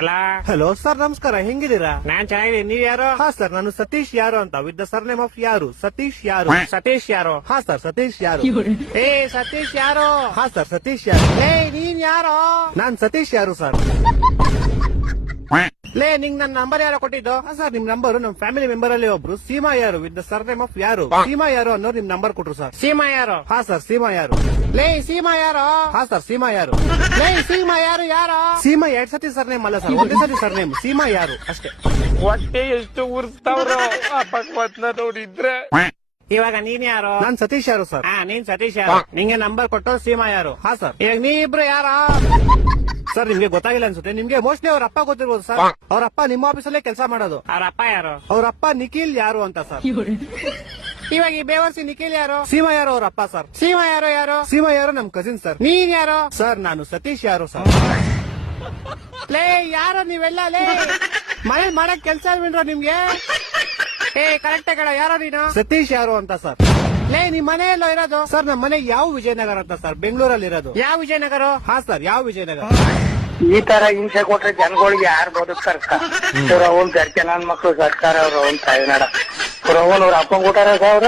ಅಲ್ಲ hello sir, ನಮಸ್ಕಾರ. ಹೆಂಗಿದ್ದೀರಾ? ನಾನ್ ಚೆನ್ನಾಗಿದ್ದೀನಿ. ನೀವ್ ಯಾರು? ಹಾ ಸರ್, ನಾನು ಸತೀಶ್ ಯಾರು ಅಂತ, ವಿತ್ ದ ಸರ್ನೇಮ್ ಆಫ್ ಯಾರು. ಸತೀಶ್ ಯಾರು. ಸತೀಶ್ ಯಾರು? ಹಾ ಸರ್, ಸತೀಶ್ ಯಾರು. ಏ ಸತೀಶ್ ಯಾರು? ಹಾ ಸರ್, ಸತೀಶ್ ಯಾರು. ಏ ನೀನ್ ಯಾರು? ನಾನ್ ಸತೀಶ್ ಯಾರು ಸರ್. ಲೇ ನಿಂಗ್ ನನ್ ನಂಬರ್ ಯಾರೋ ಕೊಟ್ಟಿದ್ದು? ಹಾ ಸರ್, ನಿಮ್ ನಂಬರ್ ನಮ್ ಫ್ಯಾಮಿಲಿ ಮೆಂಬರ್ ಅಲ್ಲಿ ಒಬ್ರು ಸೀಮಾ ಯಾರು ವಿತ್ ದ ಸರ್ನೇಮ್ ಆಫ್ ಯಾರು. ಸೀಮಾ ಯಾರು ಅನ್ನೋರು ನಿಮ್ ನಂಬರ್ ಕೊಟ್ರು ಸರ್. ಸೀಮಾ ಯಾರು? ಹಾ ಸರ್, ಸೀಮಾ ಯಾರು. ಲೇ ಸೀಮಾ ಯಾರು? ಹಾ ಸರ್, ಸೀಮಾ ಯಾರು. ಲೇ ಸೀಮಾ ಯಾರು? ಯಾರು? ಸೀಮಾ 2 ಸತಿ ಸರ್ನೇಮ್ ಅಲ್ಲ ಸರ್, ಒಂದೇ ಸತಿ ಸರ್ನೇಮ್. ಸೀಮಾ ಯಾರು ಅಷ್ಟೇ. ಹೊಟ್ಟೆ ಎಷ್ಟು ಉರ್ಸ್ತಾವ್ರೋ ಆ ಭಗವತ್ನ ನೋಡಿದ್ರೆ. ಇವಾಗ ನೀನ್ ಯಾರು? ನಾನ್ ಸತೀಶ್ ಯಾರು ಸರ್. ಹಾ ನೀನ್ ಸತೀಶ್ ಯಾರು? ನಿಂಗೆ ನಂಬರ್ ಕೊಟ್ಟು ಸೀಮಾ ಯಾರು? ಹಾ ಸರ್. ಈಗ ನೀ ಇಬ್ರು ಯಾರ? ಸರ್, ನಿಮ್ಗೆ ಗೊತ್ತಾಗಿಲ್ಲ ಅನ್ಸುತ್ತೆ. ನಿಮ್ಗೆ ಮೋಸ್ಟ್ಲಿ ಅವ್ರ ಅಪ್ಪ ಗೊತ್ತಿರ್ಬೋದು ಸರ್. ಅವ್ರ ಅಪ್ಪ ನಿಮ್ಮ ಆಫೀಸಲ್ಲೇ ಕೆಲಸ ಮಾಡೋದು. ಅವ್ರ ಅಪ್ಪ ಯಾರು? ಅವ್ರ ಅಪ್ಪ ನಿಖಿಲ್ ಯಾರು ಅಂತ ಸರ್. ಇವಾಗ ಈ ಬೇವರ್ಸಿ ನಿಖಿಲ್ ಯಾರು? ಸೀಮಾ ಯಾರು ಅವ್ರ ಅಪ್ಪ ಸರ್. ಸೀಮಾ ಯಾರು? ಯಾರು? ಸೀಮಾ ಯಾರು ನಮ್ ಕಸಿನ್ ಸರ್. ನೀನ್ ಯಾರು? ಸರ್, ನಾನು ಸತೀಶ್ ಯಾರು ಸರ್. ಲೇ ಯಾರು ನೀವೆಲ್ಲ? ಲೇ ಮನೇಲಿ ಮಾಡಕ್ ಕೆಲ್ಸ ಬಿಡ್ರ ನಿಮ್ಗೆ? ಏ ಕರೆಕ್ಟ್ ಕಡ ಯಾರೋ ನೀನು? ಸತೀಶ್ ಯಾರು ಅಂತ ಸರ್. ಲೇ ನಿಮ್ ಮನೆ ಎಲ್ಲೋ ಇರೋದು? ಸರ್, ನಮ್ಮ ಮನೆ ಯಾವ ವಿಜಯನಗರ ಅಂತ ಸರ್, ಬೆಂಗಳೂರಲ್ಲಿ ಇರೋದು. ಯಾವ ವಿಜಯನಗರ? ಹಾ ಸರ್, ಯಾವ ವಿಜಯನಗರ. ಈ ತರ ಹಿಂಸೆ ಕೊಟ್ರೆ ಜನಗಳಿಗೆ ಯಾರು ಬದುಕ್ತಾರಕ್ಕ? ಅವ್ರ ಅವ್ನ್ ಗರ್ಕೆ ನನ್ ಮಕ್ಳು ಸರ್ಕಾರ ಅವ್ರ ಅವ್ನ್ ತಾಯಿನಾಡ ಅವ್ರ ಅವ್ರ ಅಪ್ಪಂಗ್ ಕೊಟ್ಟಾರ ಅವ್ರ